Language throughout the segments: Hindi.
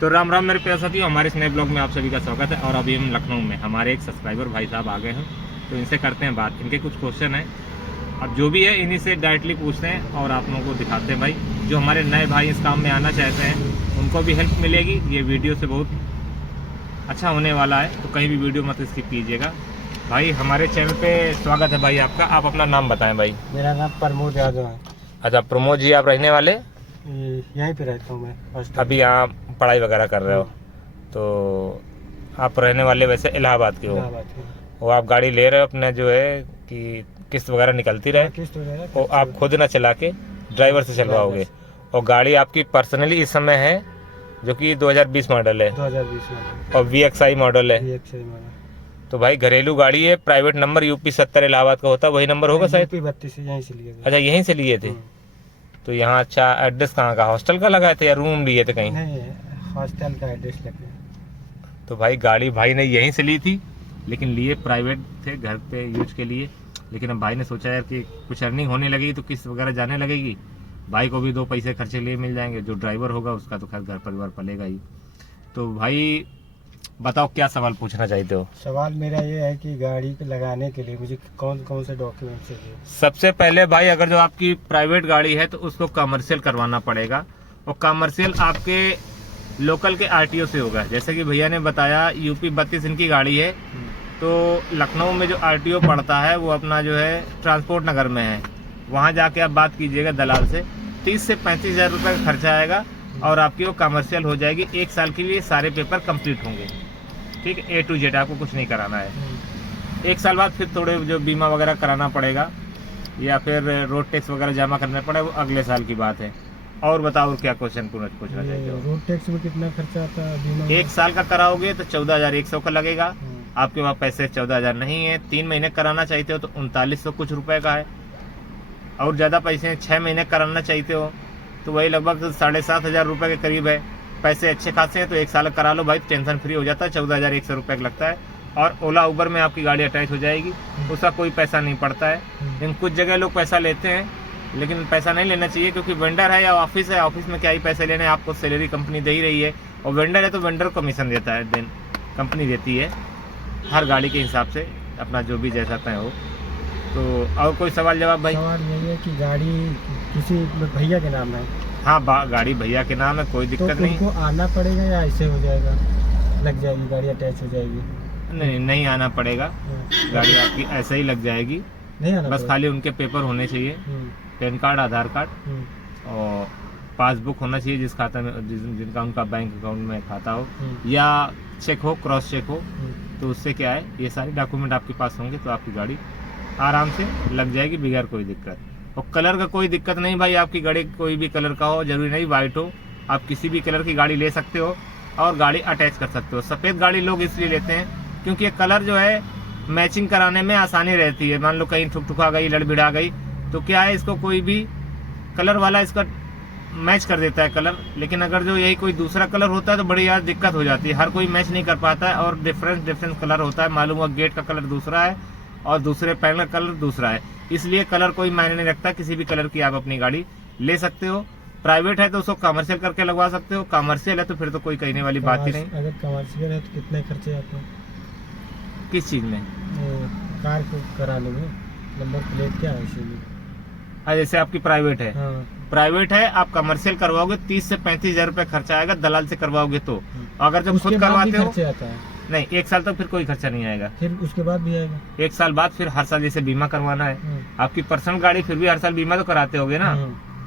तो राम राम मेरे प्यारे साथियों, हमारे इस नए ब्लॉग में आप सभी का स्वागत है। और अभी हम लखनऊ में हमारे एक सब्सक्राइबर भाई साहब आ गए हैं, तो इनसे करते हैं बात। इनके कुछ क्वेश्चन हैं, अब जो भी है इन्हीं से डायरेक्टली पूछते हैं और आप लोगों को दिखाते हैं भाई। जो हमारे नए भाई इस काम में आना चाहते हैं उनको भी हेल्प मिलेगी। ये वीडियो से बहुत अच्छा होने वाला है, तो कहीं भी वीडियो मत स्किप कीजिएगा। भाई हमारे चैनल पे स्वागत है भाई आपका। आप अपना नाम बताएं भाई। मेरा नाम प्रमोद यादव है। अच्छा प्रमोद जी, आप रहने वाले? यहीं पे रहता हूँ मैं। अभी यहाँ पढ़ाई वगैरह कर रहे हो, तो आप रहने वाले वैसे इलाहाबाद के हो। वो आप गाड़ी ले रहे हो अपने जो है कि किस्त वगैरह निकलती रहे, किस्त वगैरह वो आप खुद ना चला के ड्राइवर से चलवाओगे। और गाड़ी आपकी पर्सनली इस समय है जो कि 2020 मॉडल है 2020 में और VXI मॉडल है। तो भाई घरेलू गाड़ी है, प्राइवेट नंबर UP 70 इलाहाबाद का होता है, वही नंबर होगा शायद। UP 32 यहीं से लिए थे। अच्छा यहीं से लिए थे। तो यहाँ अच्छा एड्रेस कहाँ का, हॉस्टल का लगाए थे या रूम लिए थे कहीं? नहीं, हॉस्टल का एड्रेस लगे। तो भाई गाड़ी भाई ने यहीं से ली थी, लेकिन लिए प्राइवेट थे, घर पे यूज के लिए। लेकिन अब भाई ने सोचा यार कि कुछ अर्निंग होने लगेगी तो किस्त वगैरह जाने लगेगी, भाई को भी 2 पैसे खर्चे लिए मिल जाएंगे। जो ड्राइवर होगा उसका तो खैर घर परिवार पलेगा ही। तो भाई बताओ क्या सवाल पूछना चाहते हो? सवाल मेरा ये है कि गाड़ी को लगाने के लिए मुझे कौन कौन से डॉक्यूमेंट चाहिए? सबसे पहले भाई अगर जो आपकी प्राइवेट गाड़ी है तो उसको कमर्शियल करवाना पड़ेगा, और कमर्शियल आपके लोकल के RTO से होगा। जैसे कि भैया ने बताया UP 32 इनकी गाड़ी है, तो लखनऊ में जो RTO पड़ता है वो अपना जो है ट्रांसपोर्ट नगर में है। वहाँ जाके आप बात कीजिएगा दलाल से, 30 से 35 हज़ार रुपये का खर्चा आएगा और आपकी वो कमर्शियल हो जाएगी। 1 साल के लिए सारे पेपर कंप्लीट होंगे, ठीक है, A to Z, आपको कुछ नहीं कराना है। 1 साल बाद फिर थोड़े जो बीमा वगैरह कराना पड़ेगा या फिर रोड टैक्स वगैरह जमा करना पड़ेगा, वो अगले साल की बात है। और बताओ क्या क्वेश्चन पूछना चाहते हो? रोड टैक्स में कितना खर्चा आता है बीमा? 1 साल का कराओगे तो 14,100 का लगेगा। आपके पास पैसे 14,000 नहीं है, 3 महीने कराना चाहते हो तो 3900 कुछ रुपए का है। और ज़्यादा पैसे हैं, 6 महीने कराना चाहते हो तो वही लगभग 7,500 रुपये के करीब है। पैसे अच्छे खासे हैं तो 1 साल करा लो भाई, टेंशन फ्री हो जाता है। 14,100 रुपये का लगता है। और ओला उबर में आपकी गाड़ी अटैच हो जाएगी, उसका कोई पैसा नहीं पड़ता है। लेकिन कुछ जगह लोग पैसा लेते हैं, लेकिन पैसा नहीं लेना चाहिए, क्योंकि वेंडर है या ऑफिस है, ऑफिस में क्या ही पैसे लेने, आपको सैलरी कंपनी दे ही रही है। और वेंडर है तो वेंडर कमीशन देता है, देन कंपनी देती है हर गाड़ी के हिसाब से, अपना जो भी जैसा तय हो। तो और कोई सवाल जवाब भाई? सवाल यही है कि गाड़ी किसी भैया के नाम है। हाँ गाड़ी भैया के नाम है, कोई दिक्कत तो नहीं। उनको आना पड़ेगा या ऐसे हो जाएगा, लग जाएगी गाड़ी अटैच हो जाएगी? नहीं आना पड़ेगा, गाड़ी आपकी ऐसे ही लग जाएगी। नहीं आना बस खाली उनके पेपर होने चाहिए, पैन कार्ड, आधार कार्ड और पासबुक होना चाहिए जिस खाता में जिनका उनका बैंक अकाउंट में खाता हो, या चेक हो, क्रॉस चेक हो। तो उससे क्या है, ये सारे डॉक्यूमेंट आपके पास होंगे तो आपकी गाड़ी आराम से लग जाएगी बगैर कोई दिक्कत। और कलर का कोई दिक्कत नहीं भाई, आपकी गाड़ी कोई भी कलर का हो, जरूरी नहीं वाइट हो, आप किसी भी कलर की गाड़ी ले सकते हो और गाड़ी अटैच कर सकते हो। सफ़ेद गाड़ी लोग इसलिए लेते हैं क्योंकि ये कलर जो है मैचिंग कराने में आसानी रहती है। मान लो कहीं ठुक-ठुका गई, लड़-भिड़ा गई, तो क्या है, इसको कोई भी कलर वाला इसका मैच कर देता है कलर। लेकिन अगर जो यही कोई दूसरा कलर होता है तो बड़ी यार दिक्कत हो जाती है, हर कोई मैच नहीं कर पाता है और डिफरेंस कलर होता है। मालूम हुआ गेट का कलर दूसरा है और दूसरे पैनल का कलर दूसरा है, इसलिए कलर कोई मायने नहीं रखता। किसी भी कलर की आप अपनी गाड़ी ले सकते हो। प्राइवेट है तो उसको कमर्शियल करके लगवा सकते हो, कमर्शियल है तो फिर तो कोई कहने वाली बात ही नहीं। अगर कमर्शियल है तो कितने खर्चे आते हैं? किस चीज़ में? कार को कराने में नंबर प्लेट क्या है इसीलिए? जैसे आपकी प्राइवेट है, प्राइवेट है, आप कमर्शियल करवाओगे 30 से 35 हज़ार रुपये खर्चा आएगा दलाल से करवाओगे तो। अगर जब खुद करवाते हो आता है? नहीं, 1 साल तक फिर कोई खर्चा नहीं आएगा। फिर उसके बाद भी आएगा? 1 साल बाद फिर हर साल जैसे बीमा करवाना है आपकी पर्सनल गाड़ी, फिर भी हर साल बीमा तो कराते होगे ना।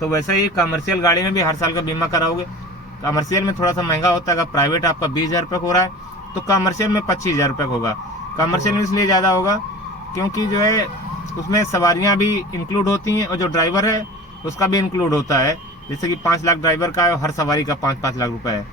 तो वैसे ही कमर्शियल गाड़ी में भी हर साल का बीमा कराओगे। कमर्शियल में थोड़ा सा महंगा होता है, अगर प्राइवेट आपका 20,000 रुपये हो रहा है तो कमर्शियल में 25,000 रुपये होगा। कमर्शियल में इसलिए ज़्यादा होगा क्योंकि जो है उसमें सवारियाँ भी इंक्लूड होती हैं और जो ड्राइवर है उसका भी इंक्लूड होता है। जैसे कि 5 लाख ड्राइवर का है और हर सवारी का 5-5 लाख रुपए है।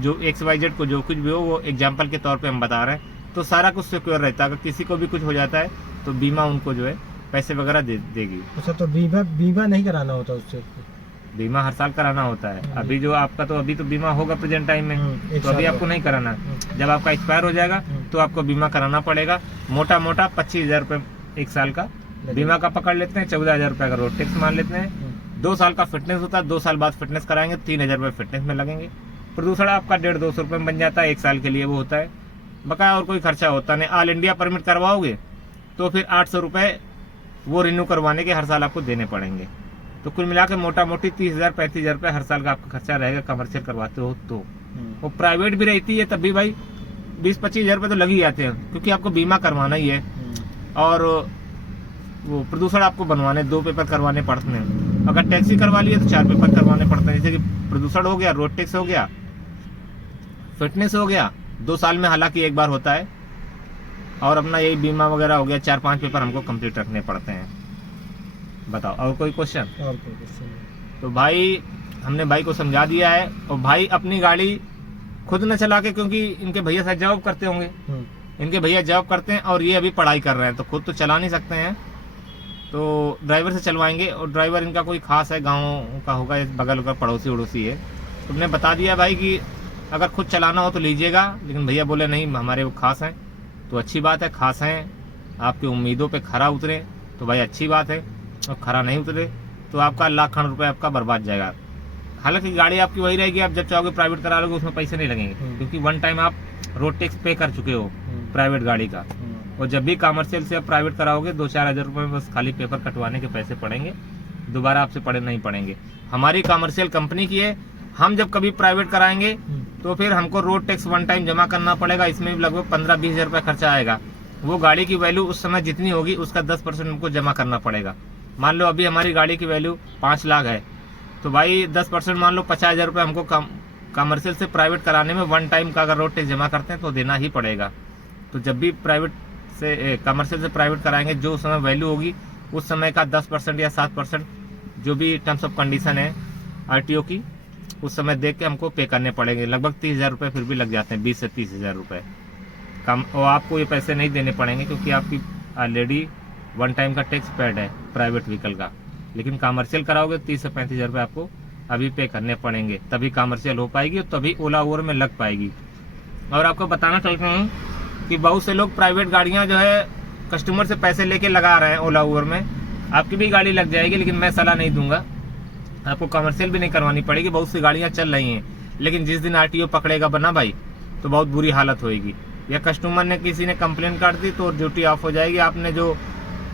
जो XYZ को जो कुछ भी हो, वो एग्जाम्पल के तौर पे हम बता रहे हैं। तो सारा कुछ सिक्योर रहता है, अगर किसी को भी कुछ हो जाता है तो बीमा उनको जो है पैसे वगैरह देगी। अच्छा, तो बीमा नहीं कराना होता उससे? बीमा हर साल कराना होता है। अभी जो आपका तो अभी तो बीमा होगा प्रेजेंट टाइम में, तो अभी आपको नहीं कराना। जब आपका एक्सपायर हो जाएगा तो आपको बीमा कराना पड़ेगा। मोटा 25,000 रुपये 1 साल का बीमा का पकड़ लेते हैं, 14,000 रुपये का रोड टैक्स मान लेते हैं। 2 साल का फिटनेस होता है, 2 साल बाद फिटनेस कराएंगे, 3,000 रुपये फिटनेस में लगेंगे। प्रदूषण आपका 150-200 रुपये में बन जाता है, 1 साल के लिए वो होता है, बकाया और कोई खर्चा होता नहीं। ऑल इंडिया परमिट करवाओगे तो फिर 800 रुपये वो रिन्यू करवाने के हर साल आपको देने पड़ेंगे। तो कुल मिला के मोटा मोटी 30,000-35,000 रुपये हर साल का आपका खर्चा रहेगा कमर्शियल करवाते हो तो। वो प्राइवेट भी रहती है तब भी भाई 20-25,000 रुपये तो लग ही जाते हैं, क्योंकि आपको बीमा करवाना ही है और वो प्रदूषण आपको बनवाने 2 पेपर करवाने पड़ते हैं। अगर टैक्सी करवा लिए तो 4 पेपर करवाने पड़ते हैं, जैसे कि प्रदूषण हो गया, रोड टैक्स हो गया, फिटनेस हो गया, 2 साल में हालांकि 1 बार होता है, और अपना यही बीमा वगैरह हो गया। 4-5 पेपर हमको कंप्लीट रखने पड़ते हैं। बताओ और कोई क्वेश्चन? और कोई क्वेश्चन नहीं। तो भाई हमने भाई को समझा दिया है, और भाई अपनी गाड़ी खुद न चला के, क्योंकि इनके भैया शायद जॉब करते होंगे, इनके भैया जॉब करते हैं और ये अभी पढ़ाई कर रहे हैं, तो खुद तो चला नहीं सकते हैं, तो ड्राइवर से चलवाएंगे। और ड्राइवर इनका कोई खास है, गाँव का होगा, बगल का पड़ोसी उड़ोसी है। तुमने बता दिया भाई कि अगर खुद चलाना हो तो लीजिएगा, लेकिन भैया बोले नहीं हमारे वो खास हैं। तो अच्छी बात है, खास हैं, आपकी उम्मीदों पे खरा उतरे तो भाई अच्छी बात है, और खरा नहीं उतरे तो आपका लाख-खन रुपये आपका बर्बाद जाएगा। हालांकि गाड़ी आपकी वही रहेगी, आप जब चाहोगे प्राइवेट करा लोगे, उसमें पैसे नहीं लगेंगे, क्योंकि 1 टाइम आप रोड टैक्स पे कर चुके हो प्राइवेट गाड़ी का। और जब भी कमर्शियल से आप प्राइवेट कराओगे 2-4 हज़ार रुपये में बस खाली पेपर कटवाने के पैसे पड़ेंगे, दोबारा आपसे पड़े नहीं पड़ेंगे। हमारी कमर्शियल कंपनी की है, हम जब कभी प्राइवेट कराएंगे तो फिर हमको रोड टैक्स 1 टाइम जमा करना पड़ेगा, इसमें लगभग 15-20 हज़ार रुपये खर्चा आएगा। वो गाड़ी की वैल्यू उस समय जितनी होगी उसका 10% हमको जमा करना पड़ेगा। मान लो अभी हमारी गाड़ी की वैल्यू 5 लाख है, तो भाई 10% मान लो 50,000 रुपये हमको कमर्शियल से प्राइवेट कराने में 1 टाइम का अगर रोड टैक्स जमा करते हैं तो देना ही पड़ेगा। तो जब भी प्राइवेट से कमर्शियल से प्राइवेट कराएंगे, जो उस समय वैल्यू होगी उस समय का 10% या 7% जो भी टर्म्स ऑफ कंडीशन है RTO की, उस समय देख के हमको पे करने पड़ेंगे। लगभग 30,000 रुपये फिर भी लग जाते हैं, 20 से 30,000 रुपये कम। और आपको ये पैसे नहीं देने पड़ेंगे, क्योंकि आपकी ऑलरेडी 1 टाइम का टैक्स पेड है प्राइवेट व्हीकल का। लेकिन कमर्शियल कराओगे 30 से 35,000 रुपये आपको अभी पे करने पड़ेंगे, तभी कमर्शियल हो पाएगी और तभी ओला उबर में लग पाएगी। और आपको बताना चाहता हूँ कि बहुत से लोग प्राइवेट गाड़ियाँ जो है कस्टमर से पैसे लेके लगा रहे हैं ओला उबर में। आपकी भी गाड़ी लग जाएगी, लेकिन मैं सलाह नहीं दूंगा, आपको कमर्शियल भी नहीं करवानी पड़ेगी। बहुत सी गाड़ियाँ चल रही हैं, लेकिन जिस दिन RTO पकड़ेगा बना भाई, तो बहुत बुरी हालत होएगी। या कस्टमर ने किसी ने कंप्लेंट कर दी तो ड्यूटी ऑफ हो जाएगी। आपने जो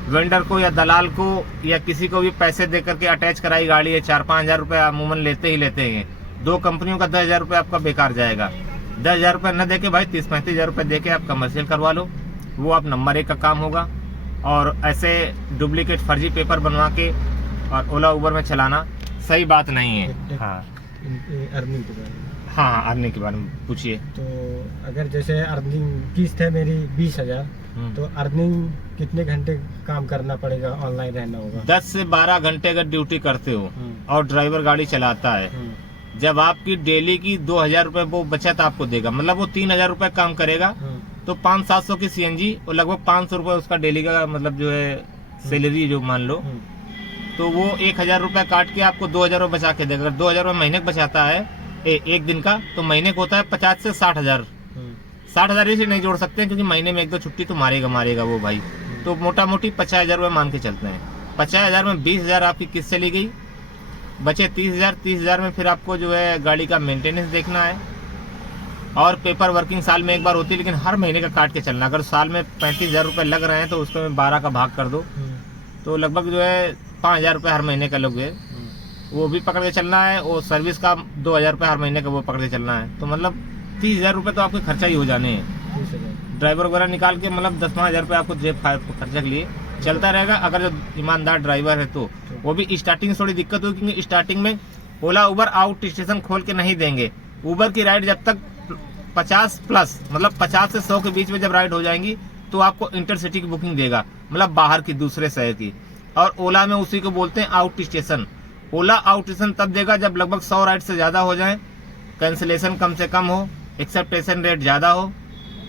वेंडर को या दलाल को या किसी को भी पैसे दे करके अटैच कराई गाड़ी है, 4-5 हज़ार रुपये अमूमन लेते ही लेते हैं। 2 कंपनियों का 10,000 रुपये आपका बेकार जाएगा। 10,000 रुपये न देके भाई 30-35 हज़ार रुपये दे के आप कमर्शियल करवा लो, वो आप नंबर 1 का काम होगा। और ऐसे डुप्लीकेट फर्जी पेपर बनवा के और ओला उबर में चलाना सही बात नहीं है। हाँ, अर्निंग के बारे में। हाँ, अर्निंग के बारे में पूछिए। तो अगर जैसे अर्निंग किस्त है मेरी 20,000, तो अर्निंग कितने घंटे काम करना पड़ेगा, ऑनलाइन रहना होगा? 10 से 12 घंटे अगर ड्यूटी करते हो और ड्राइवर गाड़ी चलाता है, जब आपकी डेली की 2,000 रुपये वो बचत आपको देगा, मतलब वो 3,000 रुपये काम करेगा, तो 500-700 की CNG और लगभग 500 रुपये उसका डेली का मतलब जो है सैलरी जो मान लो, तो वो 1,000 रुपये काट के आपको 2,000 रुपये बचा के देगा। अगर 2,000 रुपये महीने का बचाता है एक दिन का, तो महीने को होता है 50 से 60,000। 60,000 इसे नहीं जोड़ सकते, क्योंकि महीने में 1-2 छुट्टी तो मारेगा वो भाई। तो मोटा मोटी 50,000 रुपये मान के चलते हैं। 50,000 में 20,000 आपकी किस्त चली गई, बचे 30,000। 30,000 में फिर आपको जो है गाड़ी का मेंटेनेंस देखना है, और पेपर वर्किंग साल में 1 बार होती है, लेकिन हर महीने का काट के चलना। अगर साल में 35,000 रुपये लग रहे हैं तो उसको 12 का भाग कर दो, तो लगभग जो है 5,000 रुपये हर महीने का लोगे, वो भी पकड़ के चलना है। और सर्विस का 2,000 रुपये हर महीने का वो पकड़ के चलना है। तो मतलब 30,000 रुपये तो आपके खर्चा ही हो जाने हैं। ड्राइवर वगैरह निकाल के मतलब 10-15 हज़ार रुपये आपको जेब खर्चा के लिए चलता रहेगा। अगर जो ईमानदार ड्राइवर है तो वो भी स्टार्टिंग थोड़ी दिक्कत होगी, क्योंकि स्टार्टिंग में ओला उबर आउट स्टेशन खोल के नहीं देंगे। उबर की राइड जब तक 50 प्लस मतलब 50 से 100 के बीच में जब राइड हो जाएंगी तो आपको इंटरसिटी की बुकिंग देगा, मतलब बाहर की, दूसरे शहर की। और ओला में उसी को बोलते हैं आउट स्टेशन। ओला आउट स्टेशन तब देगा जब लगभग 100 राइड से ज़्यादा हो जाए, कैंसिलेशन कम से कम हो, एक्सेप्टेशन रेट ज़्यादा हो।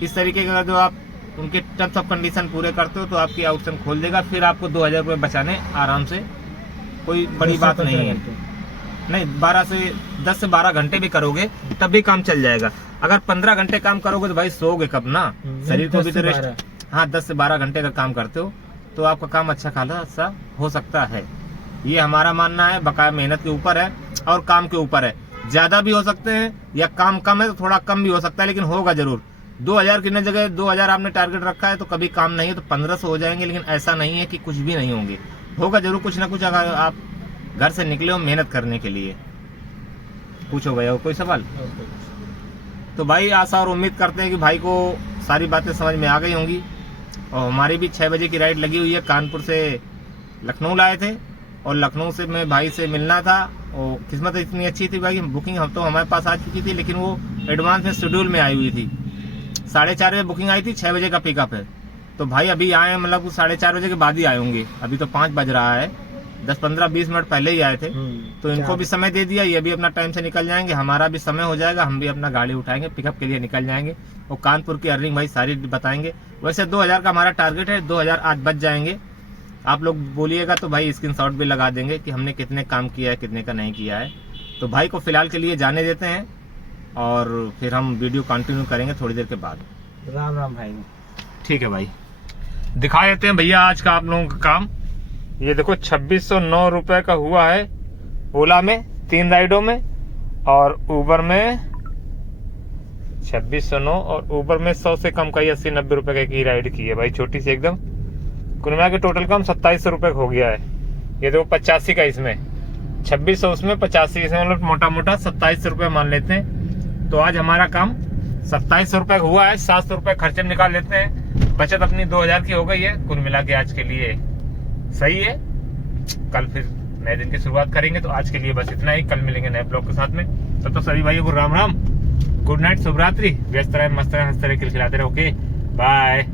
इस तरीके का जो आप उनके टर्म्स ऑफ कंडीशन पूरे करते हो तो आपकी आउट स्टेशन खोल देगा। फिर आपको 2,000 रुपये बचाने आराम से, कोई बड़ी बात नहीं है। नहीं, 10 से 12 घंटे भी करोगे तब भी काम चल जाएगा। अगर 15 घंटे काम करोगे तो भाई सोओगे कब ना, शरीर को भी तो रेस्ट। हाँ, 10 से 12 घंटे अगर काम करते हो तो आपका काम अच्छा खासा हो सकता है। ये हमारा मानना है, बकाया मेहनत के ऊपर है और काम के ऊपर है। ज़्यादा भी हो सकते हैं या काम कम है तो थोड़ा कम भी हो सकता है, लेकिन होगा ज़रूर। 2000 की न जगह 2000 आपने टारगेट रखा है तो कभी काम नहीं है तो 1500 हो जाएंगे, लेकिन ऐसा नहीं है कि कुछ भी नहीं होंगे, होगा जरूर कुछ ना कुछ, अगर आप घर से निकले हो मेहनत करने के लिए। पूछो भैया कोई सवाल? तो भाई आशा और उम्मीद करते हैं कि भाई को सारी बातें समझ में आ गई होंगी। और हमारी भी 6 बजे की राइड लगी हुई है, कानपुर से लखनऊ लाए थे और लखनऊ से मैं भाई से मिलना था। और किस्मत इतनी अच्छी थी भाई, बुकिंग हम तो हमारे पास आ चुकी थी, लेकिन वो एडवांस में शेड्यूल में आई हुई थी। 4:30 बजे बुकिंग आई थी, 6 बजे का पिकअप है। तो भाई अभी आए, मतलब 4:30 बजे के बाद ही आए होंगे, अभी तो 5 बज रहा है, 10-15-20 मिनट पहले ही आए थे। तो इनको भी समय दे दिया, ये भी अपना टाइम से निकल जाएंगे, हमारा भी समय हो जाएगा, हम भी अपना गाड़ी उठाएंगे, पिकअप के लिए निकल जाएंगे। और कानपुर की अर्निंग भाई सारी बताएंगे। वैसे 2000 का हमारा टारगेट है, 2000 आज बच जाएंगे। आप लोग बोलिएगा तो भाई स्क्रीनशॉट भी लगा देंगे कि हमने कितने काम किया है, कितने का नहीं किया है। तो भाई को फिलहाल के लिए जाने देते हैं और फिर हम वीडियो कंटिन्यू करेंगे थोड़ी देर के बाद। राम राम भाई। ठीक है भाई, दिखा देते हैं भैया आज का आप लोगों का काम। ये देखो 2609 रुपए का हुआ है ओला में 3 राइडों में, और ऊबर में 2609, और ऊबर में 100 से कम का ही 80-90 रुपए की राइड की है भाई, छोटी सी एकदम। कुल मिला के टोटल काम 2700 रुपए हो गया है। ये देखो 85 का इसमें, 2600 उसमें, 85 इसमें, मतलब मोटा मोटा 2700 रुपए मान लेते हैं। तो आज हमारा काम 2700 रुपए हुआ है, 700 रुपए खर्चे में निकाल लेते हैं, बचत अपनी 2000 की हो गई है। कुल मिला के आज के लिए सही है, कल फिर नए दिन की शुरुआत करेंगे। तो आज के लिए बस इतना ही, कल मिलेंगे नए ब्लॉग के साथ में। तो सभी भाइयों को राम राम, गुड नाइट, शुभ रात्रि, व्यस्त रहे, मस्त रहे, हंसते रहे, खिलखिलाते रहे। Okay bye.